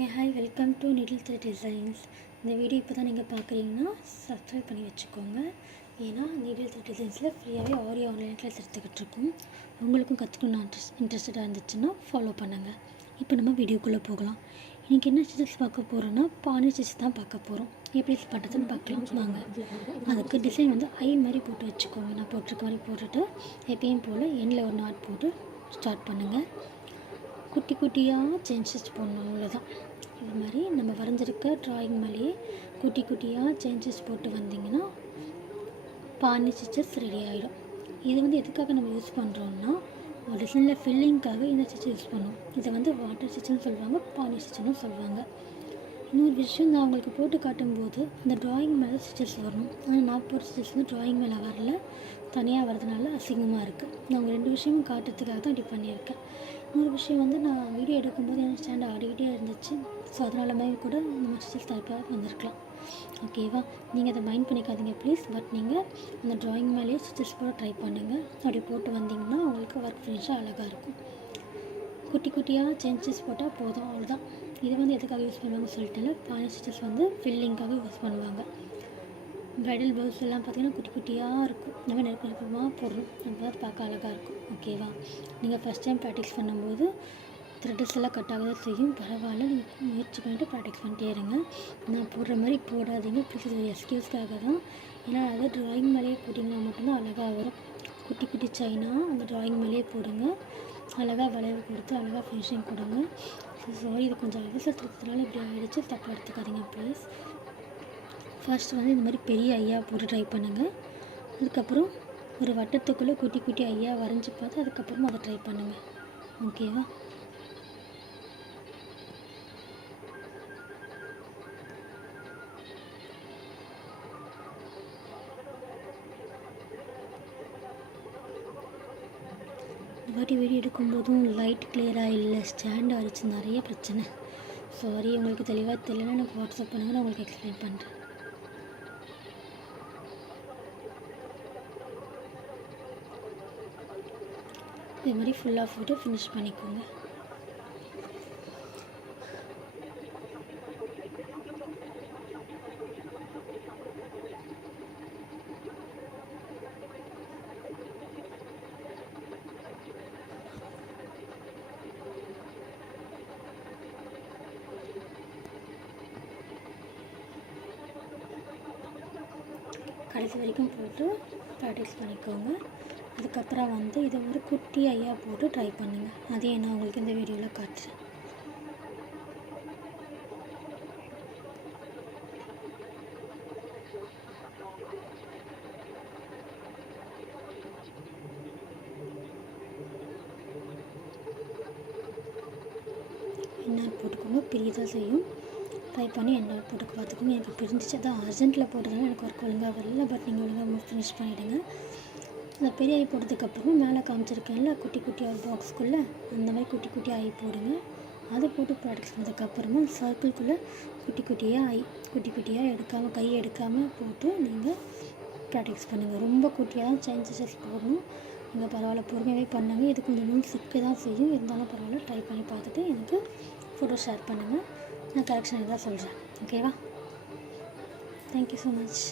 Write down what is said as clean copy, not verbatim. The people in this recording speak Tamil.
Hi welcome to நிடில் thread designs. இந்த வீடியோ இப்போ தான் நீங்கள் பார்க்குறீங்கன்னா சப்ஸ்கிரைப் பண்ணி வச்சுக்கோங்க. ஏன்னா நிடில் த்ரெட் டிசைன்ஸில் ஃப்ரீயாகவே ஆரி ஆன்லைன் கிளாஸ் எடுத்துக்கிட்டு இருக்கோம். உங்களுக்கும் கற்றுக்கணும் இன்ட்ரெஸ்டடாக இருந்துச்சுன்னா ஃபாலோ பண்ணுங்கள். இப்போ நம்ம வீடியோக்குள்ளே போகலாம். இன்றைக்கி என்ன ஸ்டிச்சஸ் பார்க்க போகிறோன்னா பானி ஸ்டிச் தான் பார்க்க போகிறோம். எப்படி பண்ணுறதுன்னு பார்க்கலாம் வாங்க. அதுக்கு டிசைன் வந்து ஐ மாதிரி போட்டு வச்சுக்கோங்க. நான் போட்டிருக்க மாதிரி போட்டுட்டு எப்பயும் போல் எண்ணில் ஒரு நாட் போட்டு ஸ்டார்ட் பண்ணுங்கள். குட்டி குட்டியாக செயின் ஸ்டிச் போடணும், அவ்வளோதான். இது மாதிரி நம்ம வரைஞ்சிருக்க ட்ராயிங் மேலேயே குட்டி குட்டியாக செயின் ஸ்டிச் போட்டு வந்திங்கன்னா பானி ஸ்டிச்சஸ் ரெடி ஆகிடும். இது வந்து எதுக்காக நம்ம யூஸ் பண்ணுறோன்னா ஒரு டிசைனில் ஃபில்லிங்காக இந்த ஸ்டிச் யூஸ் பண்ணுவோம். இதை வந்து வாட்டர் ஸ்டிச்சுன்னு சொல்லுவாங்க, பானி ஸ்டிச்சுன்னு சொல்லுவாங்க. இன்னொரு விஷயம் நான் உங்களுக்கு போட்டு காட்டும்போது அந்த ட்ராயிங் மேலே ஸ்டிச்சஸ் வரணும். ஆனால் நான் போட்ட ஸ்டிச்சஸ் வந்து ட்ராயிங் மேலே வரல, தனியாக வரதுனால அசிங்கமாக இருக்குது. நான் உங்கள் ரெண்டு விஷயமும் காட்டுறதுக்காக தான் இப்படி பண்ணியிருக்கேன். இன்னொரு விஷயம் வந்து நான் வீடியோ எடுக்கும்போது என் ஸ்டாண்ட் ஆடிக்கிட்டே இருந்துச்சு. ஸோ அதனால மாதிரி கூட நம்ம ஸ்டிச்சஸ் டைப்பாக வந்திருக்கலாம். ஓகேவா, நீங்கள் அதை மைண்ட் பண்ணிக்காதீங்க ப்ளீஸ். பட் நீங்கள் அந்த ட்ராயிங் மேலேயே ஸ்டிச்சஸ் போட ட்ரை பண்ணுங்கள். அப்படி போட்டு வந்தீங்கன்னா உங்களுக்கு ஒர்க் ஃபினிஷாக அழகாக இருக்கும். குட்டி குட்டியாக செயின் ஸ்டிச் போட்டால் போதும், அவ்வளோதான். இது வந்து எதுக்காக யூஸ் பண்ணுவாங்க சொல்லிட்டு, பானி ஸ்டிச்சஸ் வந்து ஃபில்லிங்காக யூஸ் பண்ணுவாங்க. ப்ரைடல் ப்ளவுஸ் எல்லாம் பார்த்திங்கன்னா குட்டி குட்டியாக இருக்கும். நம்ம நெருக்கமாக போடணும், அப்போ தான் பார்க்க அழகாக இருக்கும். ஓகேவா, நீங்கள் ஃபஸ்ட் டைம் ப்ராக்டிஸ் பண்ணும்போது த்ரெட்டஸ் எல்லாம் கட் ஆக தான் செய்யும். பரவாயில்ல, நீங்கள் முயற்சி பண்ணிட்டு ப்ராக்டிஸ் பண்ணிட்டே இருங்க. நான் போடுற மாதிரி போடாதீங்க ப்ளீஸ். இது எக்ஸ்கியூஸ்க்காக தான். ஏன்னா அது ட்ராயிங் மேலேயே போட்டிங்கன்னா மட்டும்தான் அழகாக வரும். குட்டி குட்டி செயினாக அந்த ட்ராயிங் மேலேயே போடுங்க. அழகாக வளைவு கொடுத்து அழகாக ஃபினிஷிங் கொடுங்க. சாரி, இது கொஞ்சம் அவசரத்துறதுனால இப்படி ஆகிடுச்சு, தப்பாக எடுத்துக்காதீங்க ப்ளீஸ். ஃபர்ஸ்ட் வந்து இந்த மாதிரி பெரிய ஐயா போட்டு ட்ரை பண்ணுங்கள். அதுக்கப்புறம் ஒரு வட்டத்துக்குள்ளே குட்டி குட்டி ஐயா வரைஞ்சி பார்த்து அதுக்கப்புறமா அதை ட்ரை பண்ணுங்கள். ஓகேவா, இந்த வாட்டி வீடியோ எடுக்கும்போதும் லைட் கிளியராக இல்லை, ஸ்டாண்ட் ஆகிடுச்சு, நிறைய பிரச்சனை. சாரி, உங்களுக்கு தெளிவாக தெரியலன்னா எனக்கு வாட்ஸ்அப் பண்ணுங்கள், நான் உங்களுக்கு எக்ஸ்பிளைன் பண்ணுறேன். இது மாதிரி ஃபுல்லாக போட்டு ஃபினிஷ் பண்ணிக்கோங்க. கடைசி வரைக்கும் போட்டு ப்ராக்டிஸ் பண்ணிக்கோங்க. அதுக்கப்புறம் வந்து இதை ஒரு குட்டி ஐயா போட்டு ட்ரை பண்ணுங்கள். அதே நான் உங்களுக்கு இந்த வீடியோவில் காட்டுறேன். என்ன போட்டுக்கோங்க, பெரியதாக செய்யும். ட்ரை பண்ணி என்ன போட்டுக்கு பார்த்துக்கோங்க. எனக்கு பிரிஞ்சிச்சு, தான் அர்ஜென்ட்டில் போட்டதுனால எனக்கு ஒர்க் ஒழுங்காக வரல. பட் நீங்கள் ஒழுங்காக ஃபினிஷ் பண்ணிவிடுங்க. அந்த பெரிய ஐ போட்டதுக்கப்புறமும் மேலே காமிச்சிருக்கேன்ல குட்டி குட்டியாக ஒரு பாக்ஸ்க்குள்ளே, அந்த மாதிரி குட்டி குட்டியாக ஐ போடுங்க. அதை போட்டு ப்ராக்டிஸ் பண்ணதுக்கப்புறமா சர்க்கிள்குள்ளே குட்டி குட்டியாக ஐ குட்டி குட்டியாக எடுக்காமல், கை எடுக்காமல் போட்டு நீங்கள் ப்ராக்டிஸ் பண்ணுங்கள். ரொம்ப குட்டியாக தான் செயின் ஸ்டிச்சஸ் போடணும். நீங்கள் பரவாயில்ல பொறுமையாகவே பண்ணுங்கள். இது கொஞ்சம் நூல் சிக்க தான் செய்யும், இருந்தாலும் பரவாயில்ல. ட்ரை பண்ணி பார்த்துட்டு எனக்கு ஃபோட்டோ ஷேர் பண்ணுங்கள். நான் கரெக்ஷன் தான் சொல்கிறேன். ஓகேவா, தேங்க்யூ ஸோ மச்.